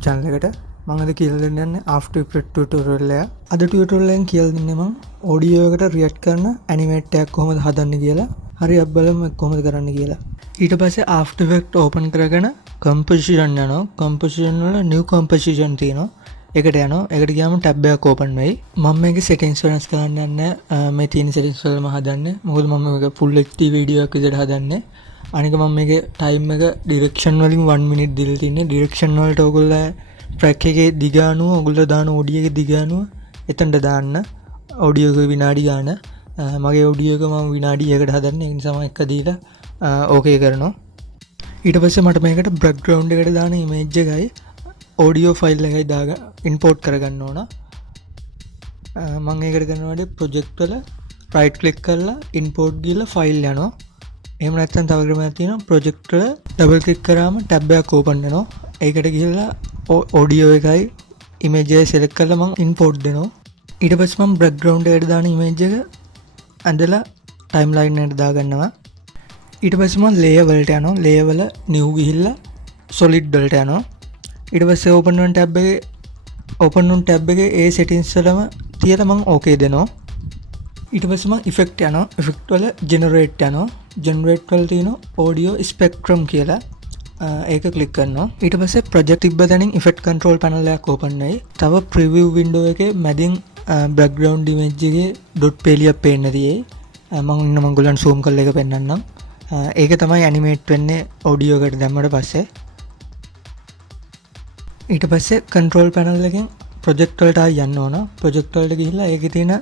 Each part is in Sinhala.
YouTube channel එකට මම අද කියලා දෙන්න යන්නේ After Effects tutorial එක. අද tutorial එකෙන් කියලා දෙන්නේ මම audio එකට react කරන animate එකක් කොහොමද හදන්නේ කියලා. හරි අපි බලමු කොහොමද කරන්න කියලා. ඊට පස්සේ After Effects open කරගෙන composition යනවා. composition වල new composition තියෙනවා. එකට යනවා. එකට ගියාම tab එකක් open වෙයි. මම මේකේ settings වෙනස් කරන්න යන්නේ මේ තියෙන settings වලම හදන්නේ. මොකද මම මේක full HD video එකක් විදිහට හදන්නේ. අනික මම මේකේ time එක direction වලින් 1 minute දීලා තින්නේ. direction වලට ඔයගොල්ලෝ track එකේ දිග අනුව ඔයගොල්ලෝ දාන audio එකේ දිග අනුව එතනට දාන්න. audio එක විනාඩි ගන්න. මගේ audio එක මම විනාඩියකට හදන්නේ. ඒ නිසා මම එක දීලා okay කරනවා. ඊට පස්සේ මට මේකට background එකට දාන image එකයි audio file එකයි දාගන්න import කරගන්න ඕන. මම ඒකට කරනවාට project වල right click කරලා import ගිහලා file යනවා. එහෙම නැත්නම් තව ක්‍රමයක් තියෙනවා project වල double click කරාම tab එකක් open වෙනවා. ඒකට ගිහලා audio එකයි image එකයි select කරලා මම import දෙනවා. ඊට පස්සේ මම background එකට දාන image එක ඇඳලා timeline එකට දාගන්නවා. ඊට පස්සේ මම layer වලට යනවා. layer වල new ගිහිල්ලා solid වලට යනවා. ඊට පස්සේ open one tab එකේ ඒ settings වලම තියලා මම okay දෙනවා. ඊට පස්සේ මම effect යනවා. effect වල generate යනවා. generate වල තියෙන audio spectrum කියලා ඒක click කරනවා. ඊට පස්සේ project තිබ්බ තැනින් effect control panel එකක් open වෙයි. තව preview window එකේ මැදින් background image එකේ dot pale එකක් පේන්න තියෙයි. මම ඔයගොල්ලන්ට zoom කරලා එක පෙන්නන්නම්. ඒක තමයි animate වෙන්නේ audio එකට දැම්මට පස්සේ. ඊට පස්සේ control panel එකෙන් project වලට ආයි යන්න ඕන. project වලට ගිහිල්ලා ඒකේ තියෙන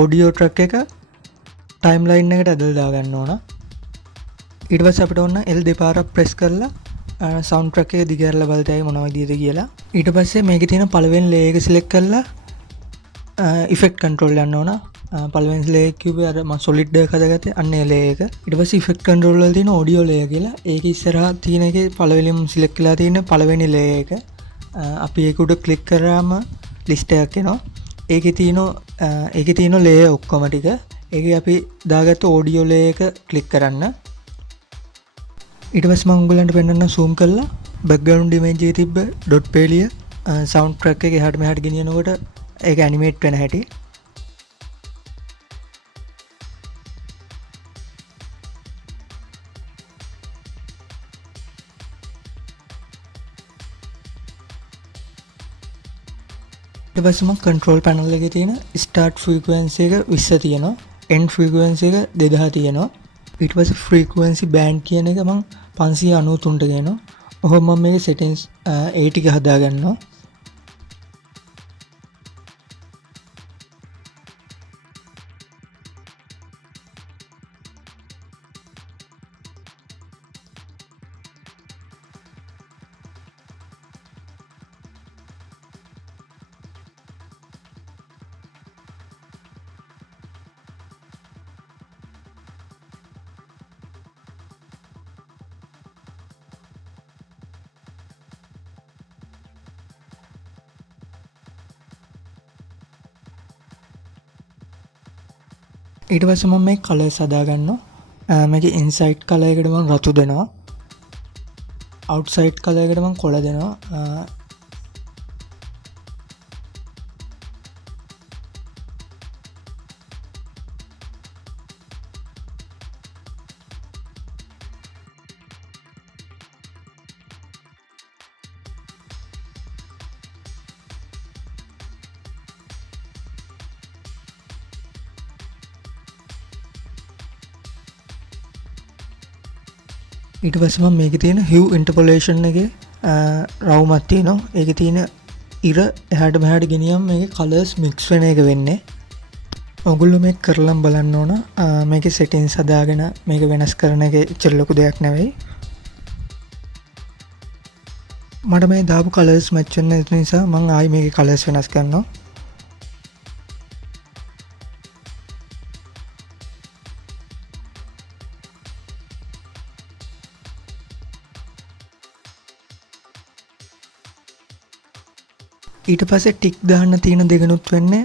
audio track එක timeline එකට ඇදලා දාගන්න ඕන. ඊට පස්සේ අපිට ඕන L දෙපාරක් press කරලා sound track එක දිගහැරලා බලතයි මොන විදිහද කියලා. ඊට පස්සේ මේකේ තියෙන පළවෙනි layer එක select කරලා effect control යන්න ඕන. පළවෙනි layer කිව්වේ අර මම solid එක හදාගත්තේ අන්න ඒ layer එක. ඊට පස්සේ effect control වල තියෙන audio layer කියලා ඒක ඉස්සරහා තියෙන එකේ පළවෙනිම select කරලා තියෙන පළවෙනි layer එක. අපි ඒක උඩ click කරාම list එකක් එනවා. ඒකේ තියෙන layer ඔක්කොම ටික ඒකේ අපි දාගත්ත audio layer එක click කරන්න. ඊට පස්සේ මම උගලන්ට පෙන්නන්න zoom කරලා background image එකේ තිබ්බ dot pale sound track එක එහාට මෙහාට ගෙනියනකොට ඒක animate වෙන හැටි. ඊට පස්සේ මම control panel එකේ තියෙන start frequency එක 20 තියෙනවා. end frequency එක 2000 තියෙනවා. ඊට පස්සේ frequency band කියන එක මම 593ට ගේනවා. ඔහොම මම මේකේ settings ඒ ටික හදා ගන්නවා. ඊට පස්සේ මම මේ කලර්ස් හදා ගන්නවා. මේකේ ඉන්සයිඩ් කලර් එකට මම රතු දෙනවා. අවුට්සයිඩ් කලර් එකට මම කොළ දෙනවා. ඊට පස්සේ මම මේකේ තියෙන hue interpolation එකේ රවුමක් තියෙනවා. ඒකේ තියෙන ඉර එහාට මෙහාට ගෙනියම් මේකේ colors mix වෙන එක වෙන්නේ. ඔයගොල්ලෝ මේක කරලා බලන්න ඕන. මේකේ settings හදාගෙන මේක වෙනස් කරන එක ඉච්චර ලොකු දෙයක් නෙවෙයි. මට මේ දාපු colors match වෙන නිසා මම ආයි මේකේ colors වෙනස් කරනවා. ඊට පස්සේ ටික් දාන්න තියෙන දෙකනුත් වෙන්නේ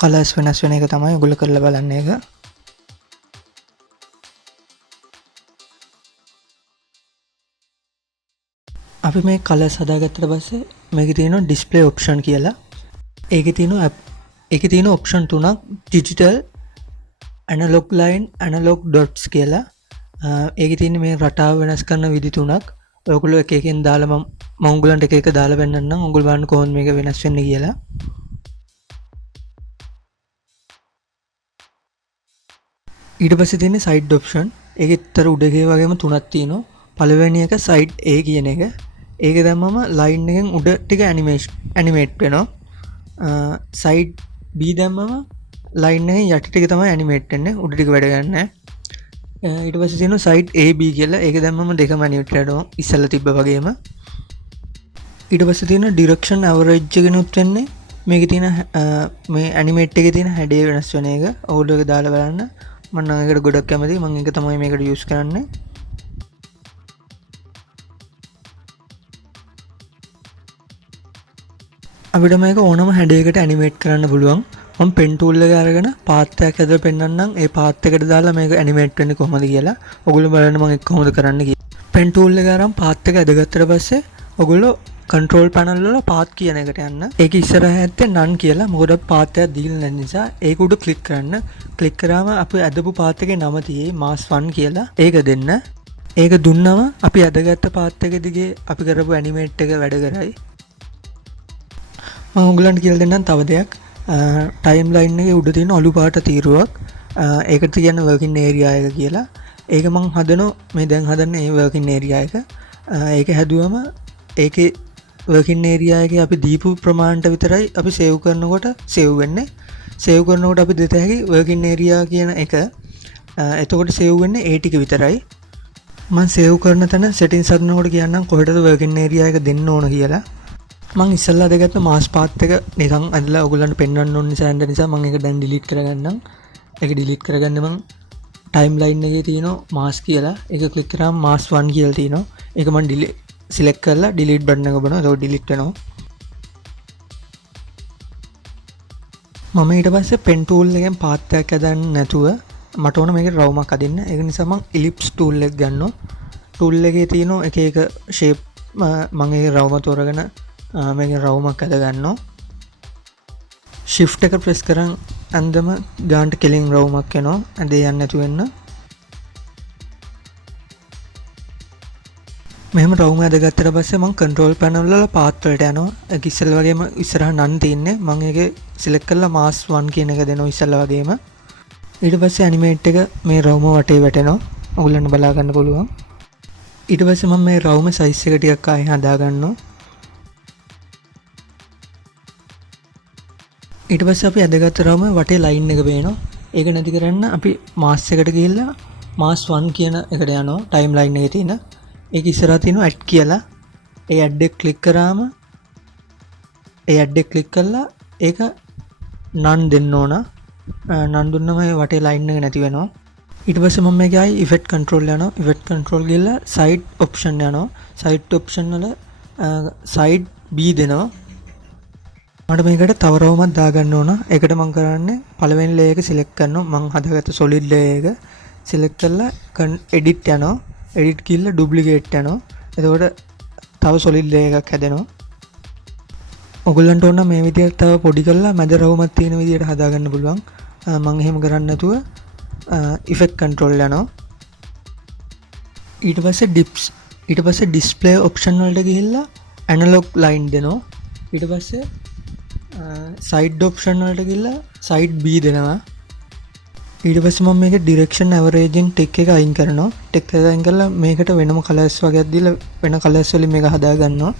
කලර්ස් වෙනස් වෙන එක තමයි ඔයගොල්ලෝ කරලා බලන්න එක. අපි මේ කලර්ස් හදාගත්තට පස්සේ මේකේ තියෙනවා ඩිස්ප්ලේ ඔප්ෂන් කියලා. ඒකේ තියෙන ඔප්ෂන් තුනක් digital, analogue line, analogue dots කියලා. ඒකේ තියෙන මේ රටාව වෙනස් කරන විදි තුනක්. ඔයගොල්ලෝ එක එකෙන් දාලා මම උගලන්ට එක එක දාලා පෙන්නන්නම්. ඔයගොල්ලෝ බලන්න කොහොමද මේක වෙනස් වෙන්නේ කියලා. ඊට පස්සේ තියෙන සයිඩ් ඔප්ෂන්. ඒකෙත්තර උඩගේ වගේම තුනක් තියෙනවා. පළවෙනි එක සයිඩ් A කියන එක. ඒක දැම්මම ලයින් එකෙන් උඩ ටික ඇනිමේට් වෙනවා. සයිඩ් B දැම්මම ලයින් එකෙන් යට ටික තමයි ඇනිමේට් වෙන්නේ. උඩ ටික වැඩ ගන්න නැහැ. ඊට පස්සේ තියෙනවා සයිඩ් AB කියලා. ඒක දැම්මම දෙකම ඇනිමේට් වෙනවා ඉස්සෙල්ලා තිබ්බ වගේම. ඊට පස්සේ තියෙන ඩිරෙක්ෂන් ඇවරේජ් එකෙනුත් වෙන්නේ මේකේ තියෙන මේ ඇනිමේට් එකේ තියෙන හැඩය වෙනස් වෙන එක. ඔයගොල්ලෝ ඒක දාලා බලන්න. මම නම් ඒකට ගොඩක් කැමතියි. මම ඒක තමයි මේකට යූස් කරන්නේ. අපිට මේක ඕනම හැඩයකට ඇනිමේට් කරන්න පුළුවන්. මම පෙන් ටූල් එක අරගෙන පාත් එකක් ඇදලා පෙන්නන්නම්. ඒ පාත් එකට දාලා මේක ඇනිමේට් වෙන්නේ කොහොමද කියලා. ඔයගොල්ලෝ බලන්න මම ඒක කොහොමද කරන්න කියලා. පෙන් ටූල් එක අරන් පාත් එක ඇදගත්තට පස්සේ ඔයගොල්ලෝ කන්ට්‍රෝල් පැනල් වල පාත් කියන එකට යන්න. ඒක ඉස්සරහ ඇත්තේ නන් කියලා. මොකද පාත් එකක් දීලා නැති නිසා ඒක උඩ ක්ලික් කරන්න. ක්ලික් කරාම අපි ඇදපු පාත් එකේ නම තියෙයි මාස් 1 කියලා. ඒක දෙන්න. ඒක දුන්නම අපි ඇදගත්ත පාත් එක දිගේ අපි කරපු ඇනිමේට් එක වැඩ කරයි. මම ඔයගලන්ට කියලා දෙන්නම් තව දෙයක්. ටයිම් ලයින් එකේ උඩ තියෙන ඔලු පාට තීරුවක්. ඒකට කියන්නේ වර්කින් ඒරියා එක කියලා. ඒක මම හදනවා මේ දැන් හදන්නේ ඒ වර්කින් ඒරියා එක. ඒක හැදුවම ඒකේ වර්කින් ඒරියා එකේ අපි දීපු ප්‍රමාණයට විතරයි අපි සේව් කරනකොට සේව් වෙන්නේ. සේව් කරනකොට අපි දෙත හැකි වර්කින් ඒරියා කියන එක. එතකොට සේව් වෙන්නේ ඒ ටික විතරයි. මම සේව් කරන තැන සෙටින්ස් හදනකොට කියන්නම් කොහෙටද වර්කින් ඒරියා එක දෙන්න ඕන කියලා. මං ඉස්සල්ලා දෙගත්ත මාස් පාත් එක නිකන් ඇදලා ඔයගොල්ලන්ට පෙන්වන්න ඕන නිසා ඇඳ නිසා මම ඒක දැන් ඩිලීට් කරගන්නම්. ඒක ඩිලීට් කරගන්න මං ටයිම් ලයින් එකේ තියෙනවා මාස් කියලා. ඒක ක්ලික් කරාම මාස් 1 කියලා තියෙනවා. ඒක මං සිලෙක්ට් කරලා ඩිලීට් බටන් එක ඔබනවා. ඒක ඩිලීට් වෙනවා. මම ඊට පස්සේ පෙන් ටූල් එකෙන් පාත් එකක් හදන්න නැතුව මට ඕන මේකට රවුමක් අදින්න. ඒක නිසා මං ඉලිප්ස් ටූල් එක ගන්නවා. ටූල් එකේ තියෙන එක එක ෂේප් මම ඒ රවුම තෝරගෙන මේක රවුමක් ඇද ගන්නවා. shift එක press කරන් අන්දම ගාන්ට කෙලින් රවුමක් එනවා. ඇදේ යන්නේ නැතු වෙන්න. මෙහෙම රවුම ඇදගත්තට පස්සේ මම control panel වල path වලට යනවා. ඒක ඉස්සෙල්ලා වගේම ඉස්සරහ නන් තියෙන්නේ. මම ඒකේ select කරලා mask 1 කියන එක දෙනවා ඉස්සෙල්ලා වගේම. ඊට පස්සේ animate එක මේ රවුම වටේ වැටෙනවා. ඔයගොල්ලන්ට බලා ගන්න පුළුවන්. ඊට පස්සේ මම මේ රවුම size එක ටිකක් ආයෙ හදා ගන්නවා. ඊට පස්සේ අපි ඇදගත්ත රවුම වටේ ලයින් එක පේනවා. ඒක නැති කරන්න අපි මාස් එකට ගිහිල්ලා මාස් 1 කියන එකට යනවා. ටයිම් ලයින් එකේ තියෙන. ඒක ඉස්සරහා තියෙනවා ඇඩ් කියලා. ඒ ඇඩ් එක ක්ලික් කරාම ඒ ඇඩ් එක ක්ලික් කරලා ඒක නන් දෙන්න ඕන. නන් දුන්නම ඒ වටේ ලයින් එක නැති වෙනවා. ඊට පස්සේ මම මේකේ ආයි ඉෆෙක්ට් කන්ට්‍රෝල් යනවා. ඉෆෙක්ට් කන්ට්‍රෝල් ගිහලා සයිඩ් ඔප්ෂන් යනවා. සයිඩ් ඔප්ෂන් වල සයිඩ් B දෙනවා. මට මේකට තව රවුමක් දාගන්න ඕන. ඒකට මම කරන්නේ පළවෙනි ලේයර් එක සිලෙක්ට් කරනවා. මම හදාගත්ත solid layer එක සිලෙක්ට් කරලා edit යනවා. edit ගිහලා duplicate යනවා. එතකොට තව solid layer එකක් හැදෙනවා. ඔයගොල්ලන්ට ඕන මේ විදිහට තව පොඩි කරලා මැද රවුමක් තියෙන විදිහට හදාගන්න පුළුවන්. මම එහෙම කරන්නේ නැතුව effect control යනවා. ඊට පස්සේ display option වලට ගිහිල්ලා analog line දෙනවා. ඊට පස්සේ side option වලට ගිහිල්ලා side B දෙනවා. ඊට පස්සේ මම මේක direction averaging tick එක අයින් කරනවා. tick එක අයින් කරලා මේකට වෙනම colors වගේක් දීලා වෙන colors වලින් මේක හදා ගන්නවා.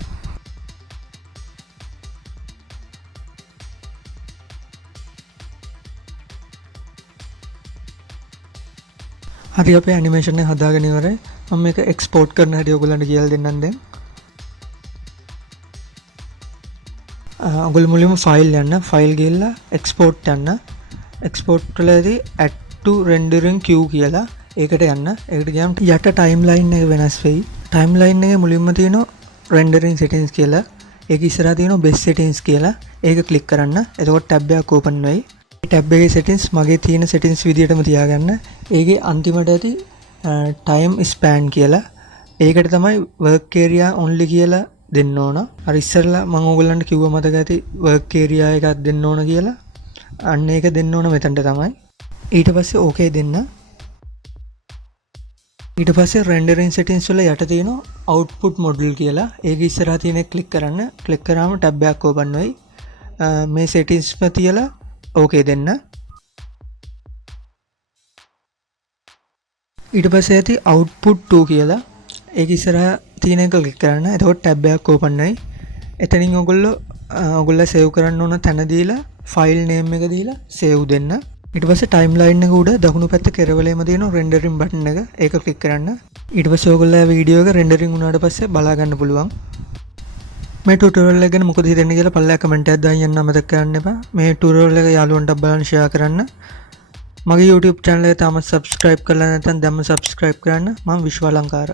හරි අපේ animation එක හදාගෙන ඉවරයි. මම මේක export කරන හැටි ඔයගොල්ලන්ට කියලා දෙන්නම් දැන්. ඔගොල්ලෝ මුලින්ම ෆයිල් යන්න. ෆයිල් ගිහලා export යන්න. export වලදී add to rendering queue කියලා ඒකට යන්න. ඒකට ගියාම යට timeline එක වෙනස් වෙයි. timeline එකේ මුලින්ම තියෙනවා rendering settings කියලා. ඒක ඉස්සරහා තියෙනවා best settings කියලා. ඒක click කරන්න. එතකොට tab එකක් open වෙයි. මේ tab එකේ settings මගේ තියෙන settings විදිහටම තියාගන්න. ඒකේ අන්තිමට ඇති time span කියලා. ඒකට තමයි work area only කියලා දෙන්න ඕන. අර ඉස්සරලා මම ඕගොල්ලන්ට කිව්ව මතක ඇති work area එකක් දෙන්න ඕන කියලා. අන්න ඒක දෙන්න ඕන මෙතනට තමයි. ඊට පස්සේ okay දෙන්න. ඊට පස්සේ rendering settings වල යට තියෙනවා output model කියලා. ඒක ඉස්සරහා තියෙන එක click කරන්න. click කරාම tab එකක් open වෙයි. මේ settings එක තියලා okay දෙන්න. ඊට පස්සේ ඇති output 2 කියලා. ඒක ඉස්සරහා තියෙන එක click කරන්න. එතකොට tab එකක් open වෙයි. එතනින් ඔයගොල්ලෝ save කරන්න ඕන තැන දීලා file name එක දීලා save දෙන්න. ඊට පස්සේ timeline එක උඩ දකුණු පැත්තේ කෙරවලේම තියෙන rendering button එක ඒක click කරන්න. ඊට පස්සේ ඔයගොල්ලෝ වීඩියෝ එක rendering වුණාට පස්සේ බලා ගන්න පුළුවන්. මේ tutorial එක ගැන මොකද හිතන්නේ කියලා පල්ලෙහා comment එකක් දාන්න යන්න අමතක කරන්න එපා. මේ tutorial එක යාළුවන්ට බලන්න share කරන්න. මගේ YouTube channel එක තාම subscribe කරලා නැත්නම් දැම්ම subscribe කරන්න. මම විශ්වාලංකාර.